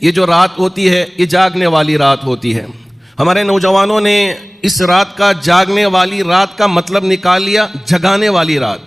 یہ جو رات ہوتی ہے یہ جاگنے والی رات ہوتی ہے. ہمارے نوجوانوں نے اس رات کا جاگنے والی رات کا مطلب نکال لیا جگانے والی رات.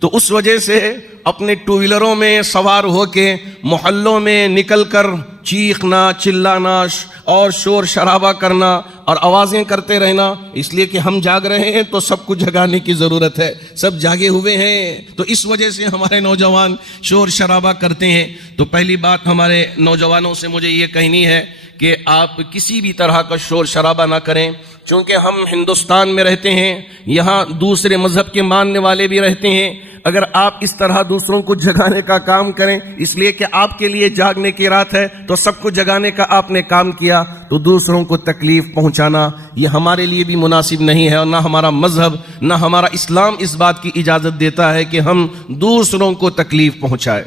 تو اس وجہ سے اپنے ٹو ویلروں میں سوار ہو کے محلوں میں نکل کر چیخنا چلانا اور شور شرابہ کرنا اور آوازیں کرتے رہنا، اس لیے کہ ہم جاگ رہے ہیں تو سب کو جگانے کی ضرورت ہے، سب جاگے ہوئے ہیں، تو اس وجہ سے ہمارے نوجوان شور شرابہ کرتے ہیں. تو پہلی بات ہمارے نوجوانوں سے مجھے یہ کہنی ہے کہ آپ کسی بھی طرح کا شور شرابہ نہ کریں، چونکہ ہم ہندوستان میں رہتے ہیں، یہاں دوسرے مذہب کے ماننے والے بھی رہتے ہیں. اگر آپ اس طرح دوسروں کو جگانے کا کام کریں اس لیے کہ آپ کے لیے جاگنے کی رات ہے تو سب کو جگانے کا آپ نے کام کیا، تو دوسروں کو تکلیف پہنچانا یہ ہمارے لیے بھی مناسب نہیں ہے، اور نہ ہمارا مذہب نہ ہمارا اسلام اس بات کی اجازت دیتا ہے کہ ہم دوسروں کو تکلیف پہنچائیں.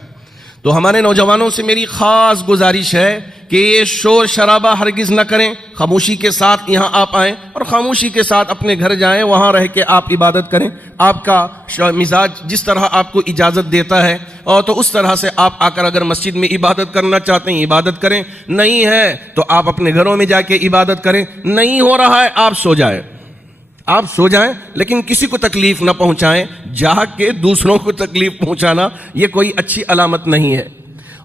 تو ہمارے نوجوانوں سے میری خاص گزارش ہے کہ یہ شور شرابہ ہرگز نہ کریں، خاموشی کے ساتھ یہاں آپ آئیں اور خاموشی کے ساتھ اپنے گھر جائیں، وہاں رہ کے آپ عبادت کریں. آپ کا مزاج جس طرح آپ کو اجازت دیتا ہے اور تو اس طرح سے آپ آ کر اگر مسجد میں عبادت کرنا چاہتے ہیں عبادت کریں، نہیں ہے تو آپ اپنے گھروں میں جا کے عبادت کریں. نہیں ہو رہا ہے آپ سو جائیں، آپ سو جائیں لیکن کسی کو تکلیف نہ پہنچائیں. جاگ کے دوسروں کو تکلیف پہنچانا یہ کوئی اچھی علامت نہیں ہے.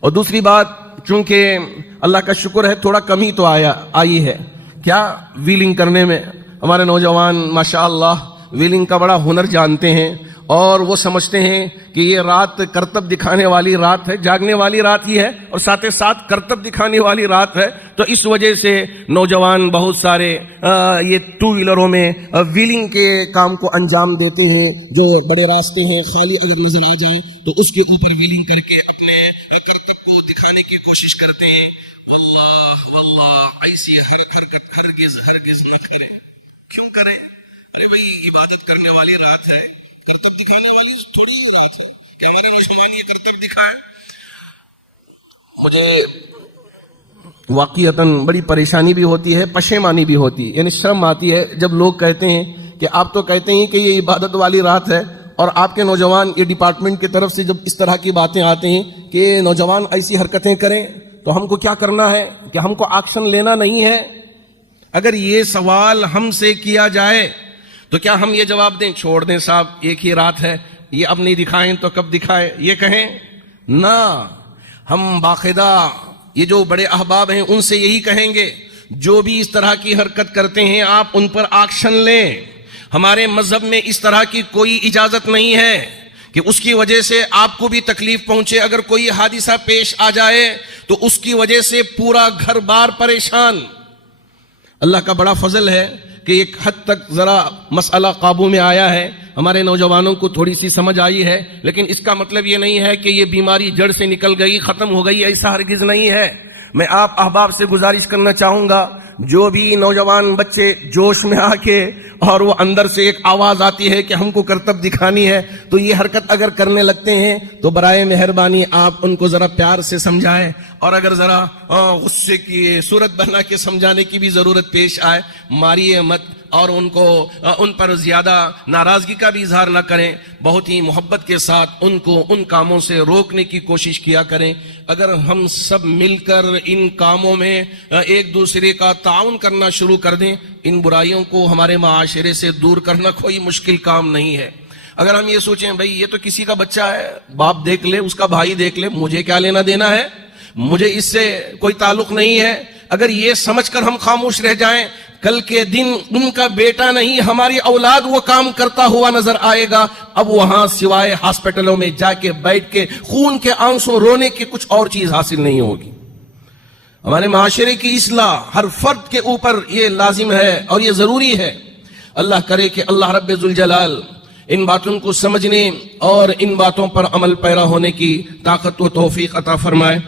اور دوسری بات، چونکہ اللہ کا شکر ہے تھوڑا کمی تو آئی ہے کیا ویلنگ کرنے میں. ہمارے نوجوان ماشاءاللہ ویلنگ کا بڑا ہنر جانتے ہیں اور وہ سمجھتے ہیں کہ یہ رات کرتب دکھانے والی رات ہے، جاگنے والی رات ہی ہے اور ساتھ ساتھ کرتب دکھانے والی رات ہے. تو اس وجہ سے نوجوان بہت سارے یہ ٹو ویلروں میں ویلنگ کے کام کو انجام دیتے ہیں. جو بڑے راستے ہیں خالی اگر نظر آ جائے تو اس کے اوپر ویلنگ کر کے اپنے کرتب کو دکھانے کی کوشش کرتے ہیں. واللہ ایسی حرکت ہرگز نہ کرے. کیوں کریں؟ ارے بھائی عبادت کرنے والی رات ہے، کرتب دکھانے والی تھوڑی ہی رات ہے کہ ہمارے نوجوان یہ کرتب دکھائے. مجھے واقعتاً بڑی پریشانی بھی ہوتی ہے، پشیمانی بھی ہوتی ہے، یعنی شرم آتی ہے جب لوگ کہتے ہیں کہ آپ تو کہتے ہیں کہ یہ عبادت والی رات ہے، اور آپ کے نوجوان یہ ڈپارٹمنٹ کی طرف سے جب اس طرح کی باتیں آتے ہیں کہ نوجوان ایسی حرکتیں کریں تو ہم کو کیا کرنا ہے کہ ہم کو ایکشن لینا نہیں ہے. اگر یہ سوال ہم سے کیا جائے تو کیا ہم یہ جواب دیں چھوڑ دیں صاحب ایک ہی رات ہے، یہ اب نہیں دکھائیں تو کب دکھائیں، یہ کہیں؟ نہ، ہم باقاعدہ یہ جو بڑے احباب ہیں ان سے یہی کہیں گے جو بھی اس طرح کی حرکت کرتے ہیں آپ ان پر ایکشن لیں. ہمارے مذہب میں اس طرح کی کوئی اجازت نہیں ہے کہ اس کی وجہ سے آپ کو بھی تکلیف پہنچے. اگر کوئی حادثہ پیش آ جائے تو اس کی وجہ سے پورا گھر بار پریشان. اللہ کا بڑا فضل ہے کہ ایک حد تک ذرا مسئلہ قابو میں آیا ہے، ہمارے نوجوانوں کو تھوڑی سی سمجھ آئی ہے، لیکن اس کا مطلب یہ نہیں ہے کہ یہ بیماری جڑ سے نکل گئی ختم ہو گئی، ایسا ہرگز نہیں ہے. میں آپ احباب سے گزارش کرنا چاہوں گا جو بھی نوجوان بچے جوش میں آ کے اور وہ اندر سے ایک آواز آتی ہے کہ ہم کو کرتب دکھانی ہے تو یہ حرکت اگر کرنے لگتے ہیں تو برائے مہربانی آپ ان کو ذرا پیار سے سمجھائیں، اور اگر ذرا غصے کی صورت بنا کے سمجھانے کی بھی ضرورت پیش آئے ماریے مت، اور ان پر زیادہ ناراضگی کا بھی اظہار نہ کریں، بہت ہی محبت کے ساتھ ان کو ان کاموں سے روکنے کی کوشش کیا کریں. اگر ہم سب مل کر ان کاموں میں ایک دوسرے کا تعاون کرنا شروع کر دیں، ان برائیوں کو ہمارے معاشرے سے دور کرنا کوئی مشکل کام نہیں ہے. اگر ہم یہ سوچیں بھئی یہ تو کسی کا بچہ ہے، باپ دیکھ لے، اس کا بھائی دیکھ لے، مجھے کیا لینا دینا ہے، مجھے اس سے کوئی تعلق نہیں ہے، اگر یہ سمجھ کر ہم خاموش رہ جائیں، کل کے دن ان کا بیٹا نہیں ہماری اولاد وہ کام کرتا ہوا نظر آئے گا. اب وہاں سوائے ہاسپٹلوں میں جا کے بیٹھ کے خون کے آنسوں رونے کی کچھ اور چیز حاصل نہیں ہوگی. ہمارے معاشرے کی اصلاح ہر فرد کے اوپر یہ لازم ہے اور یہ ضروری ہے. اللہ کرے کہ اللہ رب ذوالجلال ان باتوں کو سمجھنے اور ان باتوں پر عمل پیرا ہونے کی طاقت و توفیق عطا فرمائے.